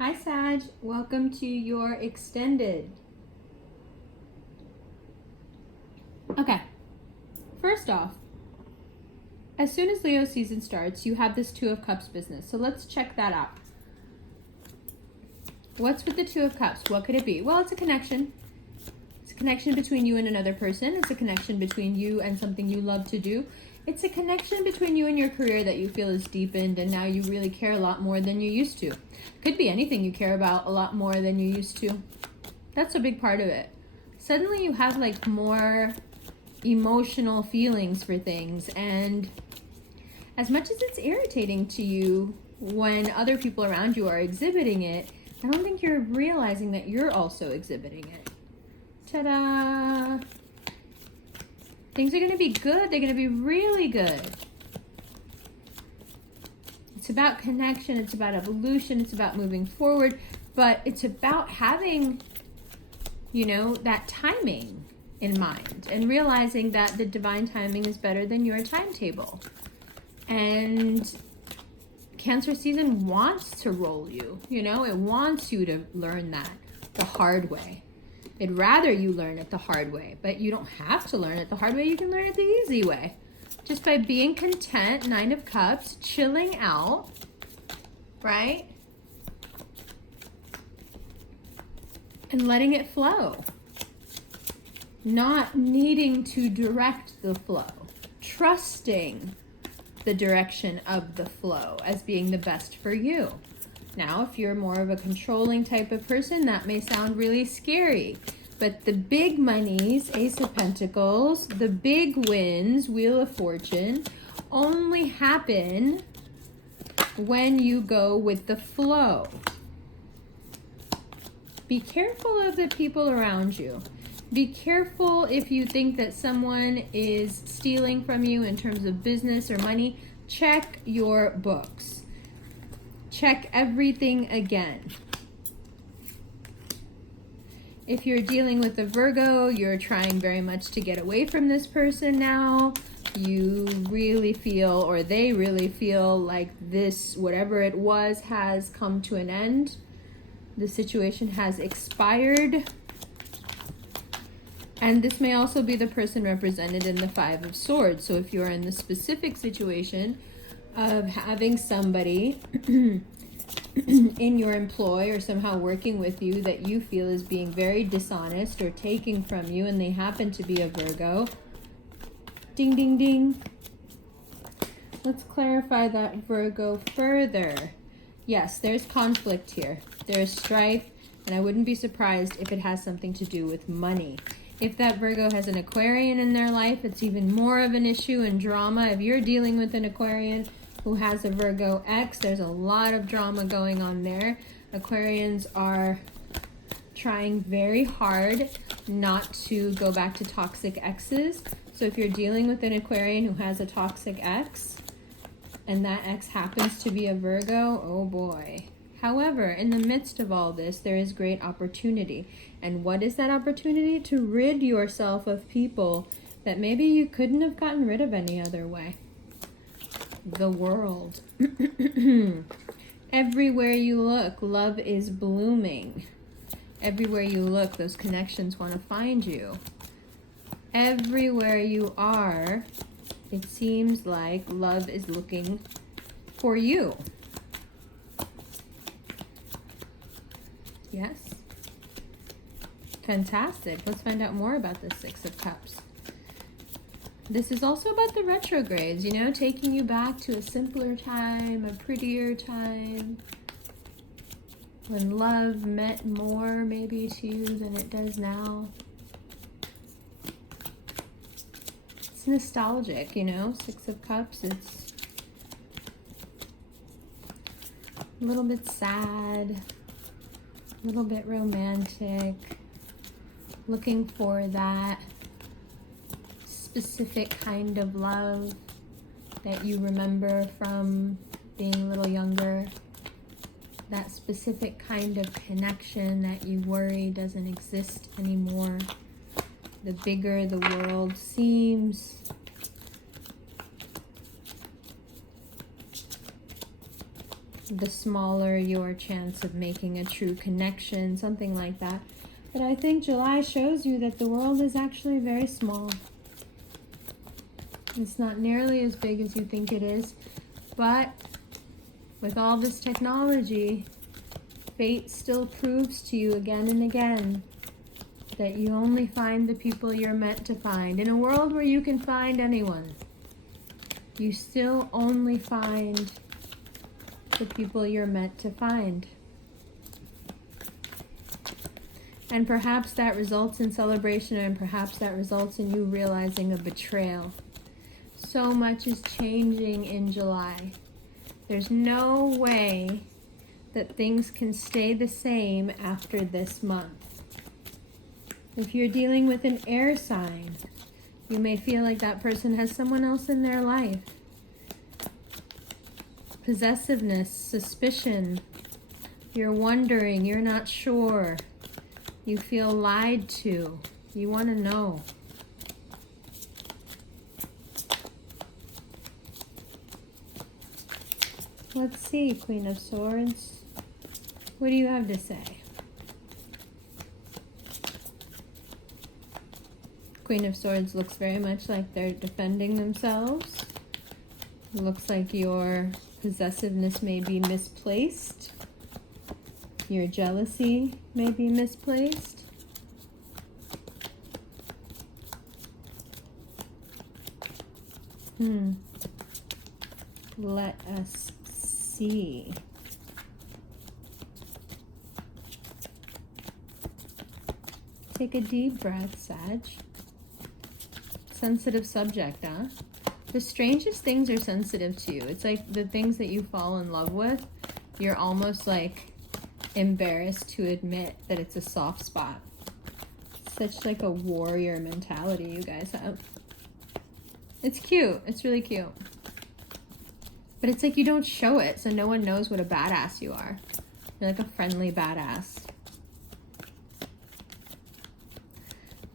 Hi Sag, welcome to your Extended. Okay, first off, as soon as Leo season starts, you have this Two of Cups business. So let's check that out. What's with the Two of Cups? What could it be? Well, it's a connection. It's a connection between you and another person. It's a connection between you and something you love to do. It's a connection between you and your career that you feel is deepened and now you really care a lot more than you used to. Could be anything you care about a lot more than you used to. That's a big part of it. Suddenly you have like more emotional feelings for things, and as much as it's irritating to you when other people around you are exhibiting it, I don't think you're realizing that you're also exhibiting it. Ta-da! Things are going to be good. They're going to be really good. It's about connection. It's about evolution. It's about moving forward. But it's about having, that timing in mind and realizing that the divine timing is better than your timetable. And Cancer season wants to roll you. It wants you to learn that the hard way. It'd rather you learn it the hard way, but you don't have to learn it the hard way. You can learn it the easy way. Just by being content, Nine of Cups, chilling out, right? And letting it flow. Not needing to direct the flow. Trusting the direction of the flow as being the best for you. Now, if you're more of a controlling type of person, that may sound really scary. But the big monies, Ace of Pentacles, the big wins, Wheel of Fortune, only happen when you go with the flow. Be careful of the people around you. Be careful if you think that someone is stealing from you in terms of business or money. Check your books. Check everything again. If you're dealing with a Virgo, you're trying very much to get away from this person now. You really feel, or they really feel like this, whatever it was, has come to an end. The situation has expired. And this may also be the person represented in the Five of Swords. So if you're in the specific situation of having somebody in your employ or somehow working with you that you feel is being very dishonest or taking from you, and they happen to be a Virgo, ding, ding, ding. Let's clarify that Virgo further. Yes, there's conflict here. There's strife, and I wouldn't be surprised if it has something to do with money. If that Virgo has an Aquarian in their life, it's even more of an issue and drama. If you're dealing with an Aquarian who has a Virgo X, there's a lot of drama going on there. Aquarians are trying very hard not to go back to toxic exes. So if you're dealing with an Aquarian who has a toxic ex, and that ex happens to be a Virgo, oh boy. However, in the midst of all this, there is great opportunity. And what is that opportunity? To rid yourself of people that maybe you couldn't have gotten rid of any other way. The world. Everywhere you look, love is blooming. Everywhere you look, those connections want to find you. Everywhere you are, it seems like love is looking for you. Yes. Fantastic. Let's find out more about the Six of Cups. This is also about the retrogrades, taking you back to a simpler time, a prettier time, when love meant more maybe to you than it does now. It's nostalgic, Six of Cups. It's a little bit sad, a little bit romantic, looking for that specific kind of love that you remember from being a little younger, that specific kind of connection that you worry doesn't exist anymore. The bigger the world seems, the smaller your chance of making a true connection, something like that. But I think July shows you that the world is actually very small. It's not nearly as big as you think it is, but with all this technology, fate still proves to you again and again that you only find the people you're meant to find. In a world where you can find anyone, you still only find the people you're meant to find. And perhaps that results in celebration, and perhaps that results in you realizing a betrayal. So much is changing in July. There's no way that things can stay the same after this month. If you're dealing with an air sign, you may feel like that person has someone else in their life. Possessiveness, suspicion, you're wondering, you're not sure. You feel lied to. You want to know. Let's see, Queen of Swords. What do you have to say? Queen of Swords looks very much like they're defending themselves. It looks like your possessiveness may be misplaced. Your jealousy may be misplaced. Let us see. Take a deep breath, Sag. Sensitive subject, huh? The strangest things are sensitive to you. It's like the things that you fall in love with, you're almost like embarrassed to admit that it's a soft spot. Such like a warrior mentality you guys have. It's cute. It's really cute. But it's like you don't show it, so no one knows what a badass you are. You're like a friendly badass.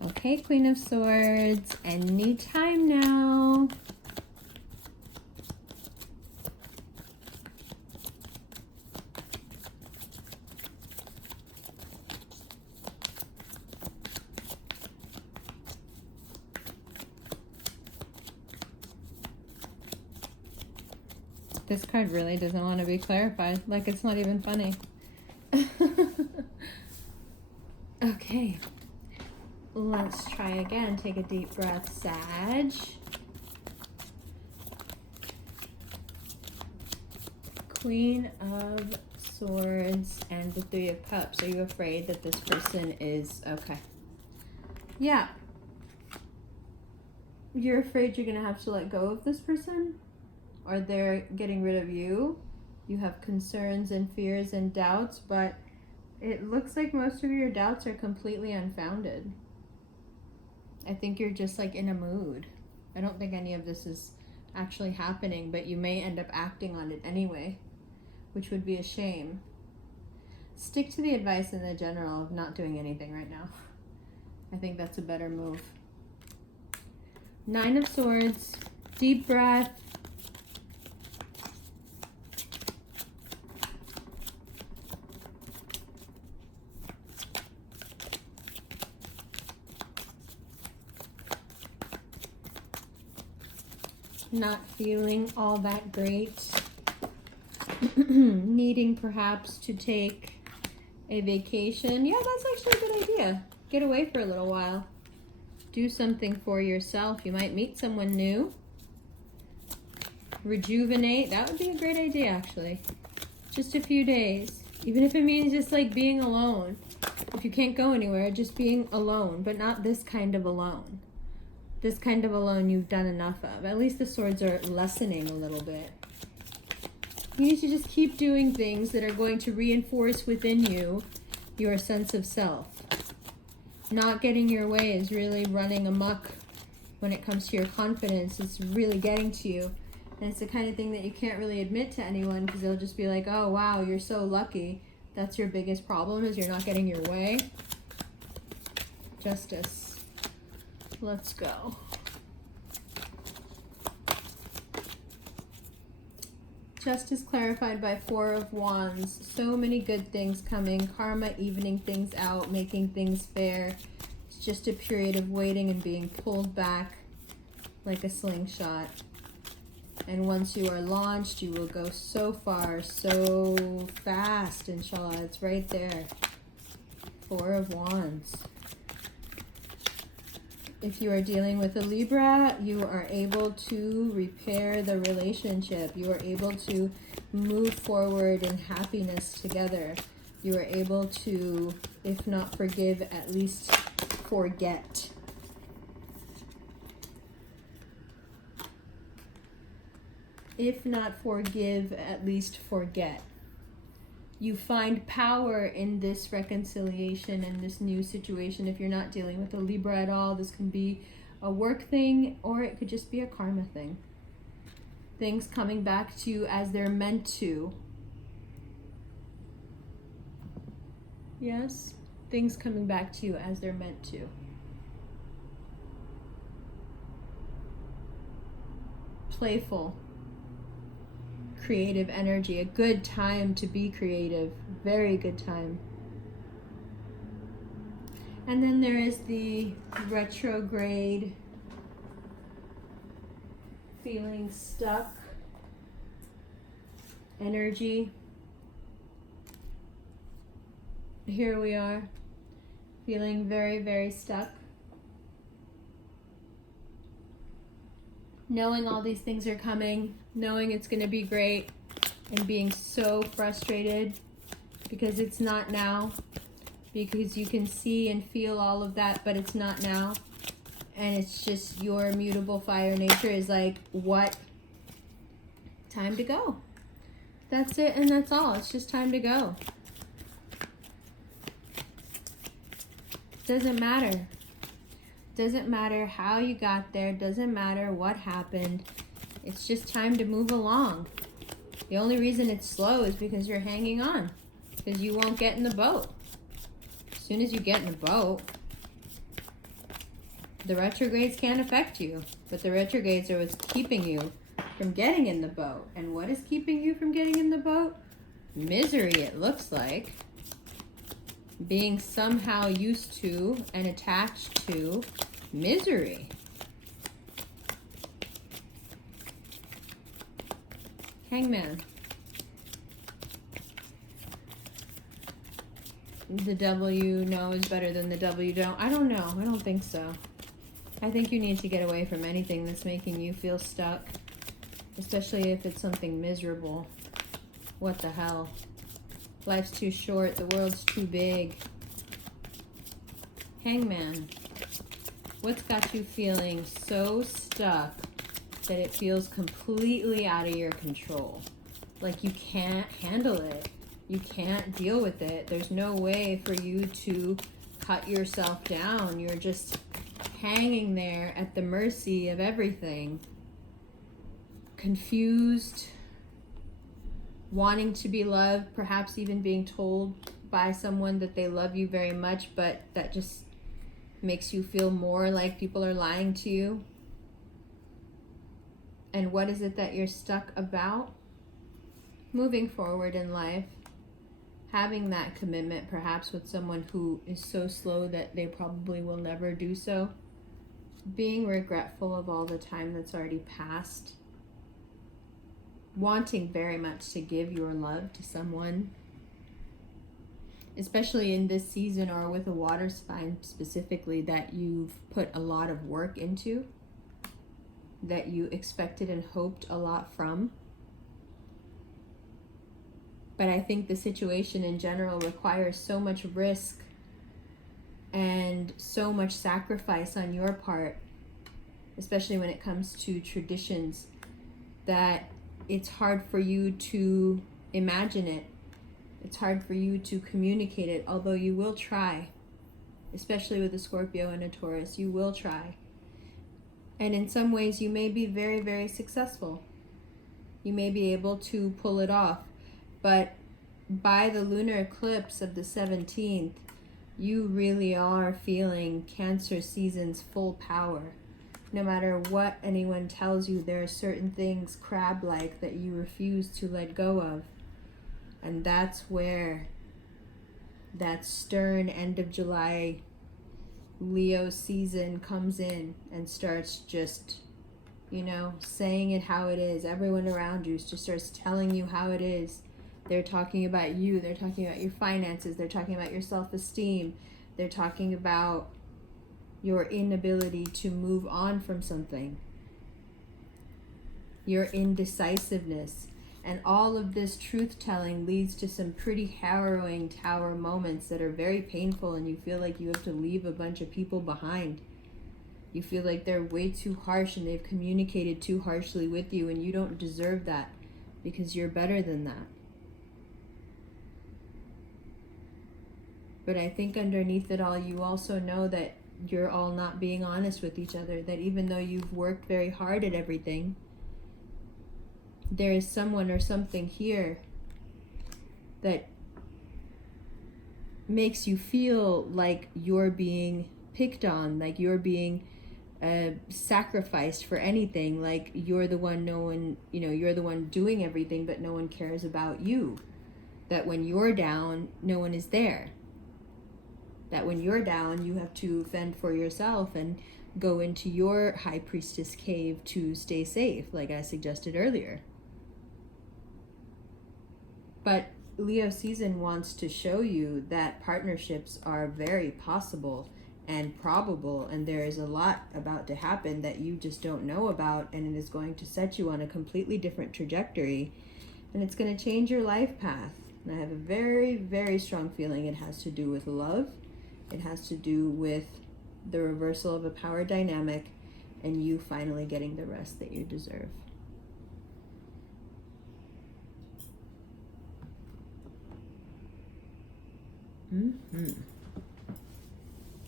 Okay, Queen of Swords. Anytime now. This card really doesn't want to be clarified. Like, it's not even funny. Okay. Let's try again. Take a deep breath, Sag. Queen of Swords and the Three of Cups. Are you afraid that this person is... Okay. Yeah. You're afraid you're going to have to let go of this person? Or they're getting rid of you. You have concerns and fears and doubts, but it looks like most of your doubts are completely unfounded. I think you're just like in a mood. I don't think any of this is actually happening, but you may end up acting on it anyway, which would be a shame. Stick to the advice in the general of not doing anything right now. I think that's a better move. Nine of Swords, deep breath. Not feeling all that great. Needing perhaps to take a vacation. Yeah, that's actually a good idea. Get away for a little while. Do something for yourself. You might meet someone new. Rejuvenate. That would be a great idea, actually. Just a few days. Even if it means just like being alone. If you can't go anywhere, just being alone. But not this kind of alone. This kind of alone you've done enough of. At least the swords are lessening a little bit. You need to just keep doing things that are going to reinforce within you your sense of self. Not getting your way is really running amok when it comes to your confidence. It's really getting to you. And it's the kind of thing that you can't really admit to anyone because they'll just be like, oh, wow, you're so lucky. That's your biggest problem is you're not getting your way. Justice. Let's go. Justice clarified by Four of Wands. So many good things coming. Karma evening things out, making things fair. It's just a period of waiting and being pulled back like a slingshot. And once you are launched, you will go so far, so fast, inshallah. It's right there. Four of Wands. If you are dealing with a Libra, you are able to repair the relationship. You are able to move forward in happiness together. You are able to, if not forgive, at least forget. If not forgive, at least forget. You find power in this reconciliation and this new situation. If you're not dealing with a Libra at all, this can be a work thing, or it could just be a karma thing. Things coming back to you as they're meant to. Yes, things coming back to you as they're meant to. Playful. Creative energy, a good time to be creative, very good time. And then there is the retrograde, feeling stuck energy. Here we are, feeling very, very stuck. Knowing all these things are coming, knowing it's going to be great, and being so frustrated because it's not now, because you can see and feel all of that, but it's not now. And it's just your mutable fire nature is like, what? Time to go. That's it, and that's all. It's just time to go. Doesn't matter. Doesn't matter how you got there. Doesn't matter what happened. It's just time to move along. The only reason it's slow is because you're hanging on. Because you won't get in the boat. As soon as you get in the boat, the retrogrades can't affect you. But the retrogrades are what's keeping you from getting in the boat. And what is keeping you from getting in the boat? Misery, it looks like. Being somehow used to and attached to misery. Hangman. The W know is better than the W don't. I don't know. I don't think so. I think you need to get away from anything that's making you feel stuck. Especially if it's something miserable. What the hell? Life's too short. The world's too big. Hangman. What's got you feeling so stuck that it feels completely out of your control? Like you can't handle it. You can't deal with it. There's no way for you to cut yourself down. You're just hanging there at the mercy of everything. Confused. Wanting to be loved, perhaps even being told by someone that they love you very much, but that just makes you feel more like people are lying to you. And what is it that you're stuck about? Moving forward in life, having that commitment perhaps with someone who is so slow that they probably will never do so. Being regretful of all the time that's already passed. Wanting very much to give your love to someone, especially in this season or with a water sign specifically that you've put a lot of work into, that you expected and hoped a lot from. But I think the situation in general requires so much risk and so much sacrifice on your part, especially when it comes to traditions, that it's hard for you to imagine it. It's hard for you to communicate it, although you will try. Especially with a Scorpio and a Taurus, you will try. And in some ways, you may be very, very successful. You may be able to pull it off. But by the lunar eclipse of the 17th, you really are feeling Cancer season's full power. No matter what anyone tells you, there are certain things crab-like that you refuse to let go of. And that's where that stern end of July Leo season comes in and starts just, saying it how it is. Everyone around you just starts telling you how it is. They're talking about you. They're talking about your finances. They're talking about your self-esteem. They're talking about your inability to move on from something. Your indecisiveness. And all of this truth-telling leads to some pretty harrowing tower moments that are very painful, and you feel like you have to leave a bunch of people behind. You feel like they're way too harsh and they've communicated too harshly with you, and you don't deserve that because you're better than that. But I think underneath it all, you also know that you're all not being honest with each other, that even though you've worked very hard at everything, there is someone or something here that makes you feel like you're being picked on, like you're being sacrificed for anything, like you're the one you're the one doing everything, but no one cares about you. That when you're down, no one is there. That when you're down, you have to fend for yourself and go into your high priestess cave to stay safe, like I suggested earlier. But Leo season wants to show you that partnerships are very possible and probable, and there is a lot about to happen that you just don't know about, and it is going to set you on a completely different trajectory, and it's going to change your life path. And I have a very, very strong feeling it has to do with love. It has to do with the reversal of a power dynamic and you finally getting the rest that you deserve.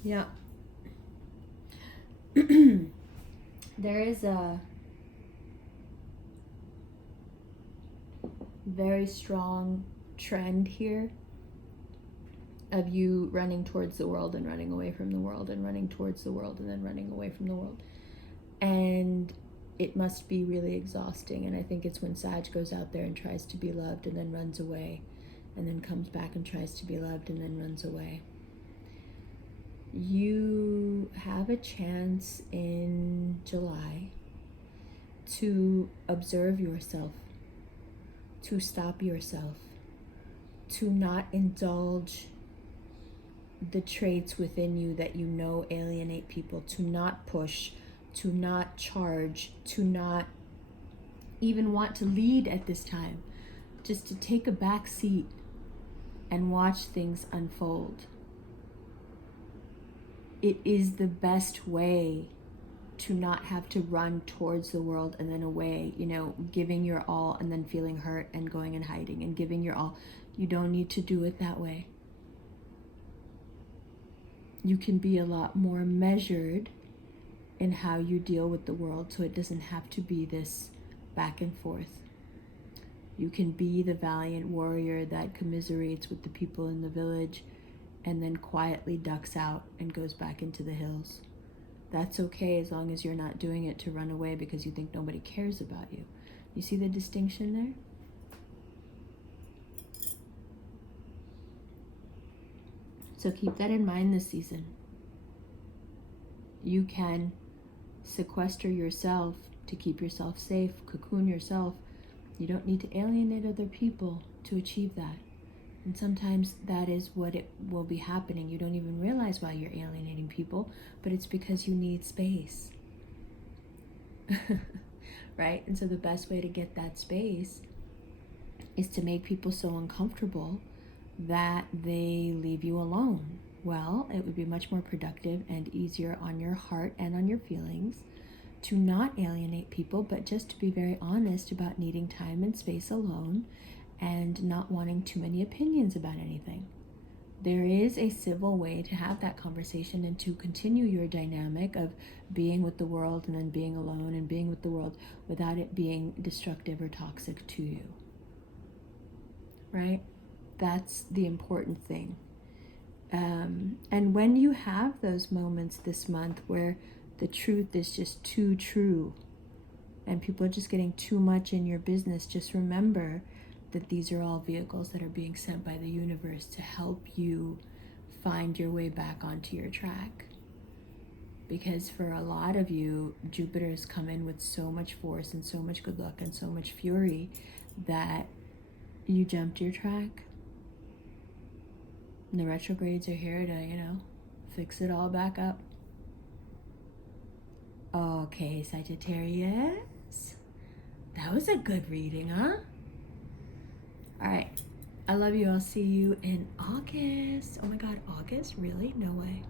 Yeah. There is a very strong trend here of you running towards the world and running away from the world and running towards the world and then running away from the world. And it must be really exhausting. And I think it's when Sag goes out there and tries to be loved and then runs away, and then comes back and tries to be loved and then runs away. You have a chance in July to observe yourself, to stop yourself, to not indulge the traits within you that you know alienate people, to not push, to not charge, to not even want to lead at this time, just to take a back seat and watch things unfold. It is the best way to not have to run towards the world and then away, giving your all and then feeling hurt and going and hiding and giving your all. You don't need to do it that way. You can be a lot more measured in how you deal with the world, so it doesn't have to be this back and forth. You can be the valiant warrior that commiserates with the people in the village and then quietly ducks out and goes back into the hills. That's okay, as long as you're not doing it to run away because you think nobody cares about you. You see the distinction there? So keep that in mind this season. You can sequester yourself to keep yourself safe, cocoon yourself. You don't need to alienate other people to achieve that. And sometimes that is what it will be happening. You don't even realize why you're alienating people, but it's because you need space. Right? And so the best way to get that space is to make people so uncomfortable that they leave you alone. Well, it would be much more productive and easier on your heart and on your feelings to not alienate people, but just to be very honest about needing time and space alone and not wanting too many opinions about anything. There is a civil way to have that conversation and to continue your dynamic of being with the world and then being alone and being with the world without it being destructive or toxic to you. Right? That's the important thing. And when you have those moments this month where The truth is just too true. And people are just getting too much in your business. Just remember that these are all vehicles that are being sent by the universe to help you find your way back onto your track. Because for a lot of you, Jupiter has come in with so much force and so much good luck and so much fury that you jumped your track. And the retrogrades are here to, fix it all back up. Okay, Sagittarius. That was a good reading, huh? All right. I love you. I'll see you in August. Oh my God, August? Really? No way.